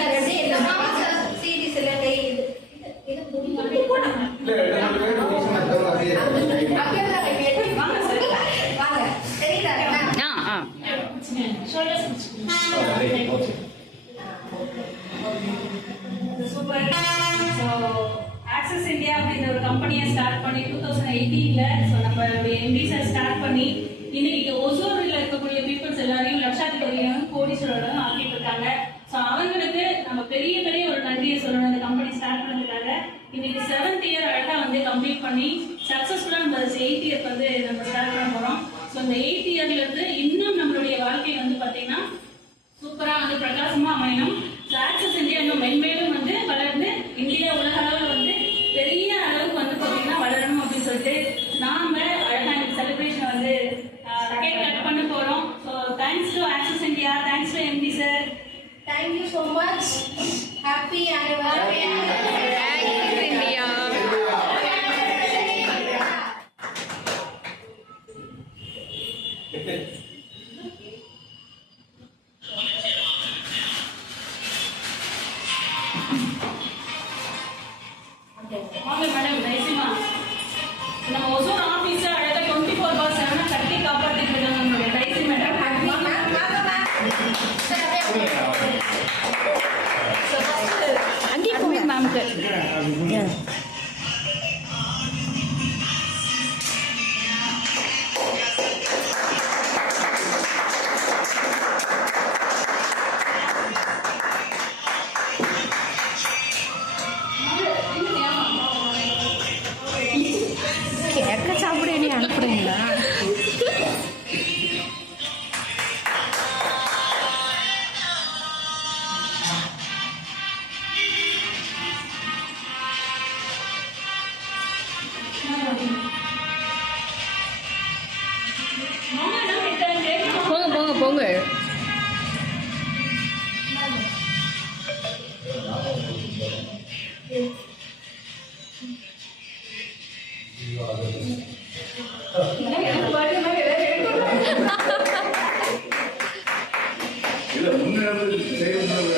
Sir எப்படி series எல்லாம் கை இது போடணும். வாங்க சரிங்களா? சூப்பர். ஸோ ஆக்சஸ் இந்தியா அப்படின்ற ஒரு கம்பெனியை ஸ்டார்ட் பண்ணி 2018ல ஸோ நம்மளுடைய எம்டி சார் ஸ்டார்ட் பண்ணி இன்னைக்கு ஒசூரில் இருக்கக்கூடிய பீப்புள்ஸ் எல்லாரையும் லட்சாதிபதியும் கோடீஸ்வரரும் ஆக்கிட்டு இருக்காங்க. ஸோ அவங்களுக்கு நம்ம பெரிய பெரிய ஒரு நன்றியை சொல்லணும் இந்த கம்பெனி ஸ்டார்ட் பண்ணதுக்காக. இன்னைக்கு 7th இயர் அழகா வந்து கம்ப்ளீட் பண்ணி சக்ஸஸ்ஃபுல்லாக நம்ம 8th இயர் வந்து நம்ம ஸ்டார்ட் பண்ண போகிறோம். ஸோ இந்த 8th இயர்ல இருந்து இன்னும் நம்மளுடைய வாழ்க்கை வந்து பார்த்தீங்கன்னா சூப்பரா வந்து பிரகாசமா அமையணும். ஆக்சஸ் இந்தியா இன்னும் மென்மேலும் வந்து வளர்ந்து இந்தியா உலக அளவில் வந்து பெரிய அளவுக்கு வந்து பார்த்தீங்கன்னா வளரணும் அப்படின்னு சொல்லிட்டு நாம அழகா இந்த செலிப்ரேஷன் வந்து கேக் கட் பண்ண போறோம். So thanks to access India, thanks to MD sir. Thank you so much. Happy anniversary India. வாங்க மேடம், நைசிமா நம்ம ஒசூர் ஆஃபீஸை அழகாக 24/7 கட்டி காப்பாற்றிட்டு இருக்காங்க நம்மளுடைய டைசி மேடம். அங்கே போங்க மேம்க்கு. கேட்க சாப்பிட நீ அனுப்புறீங்களா? போங்க போங்க போங்க. இல்ல முன்னே செய்வது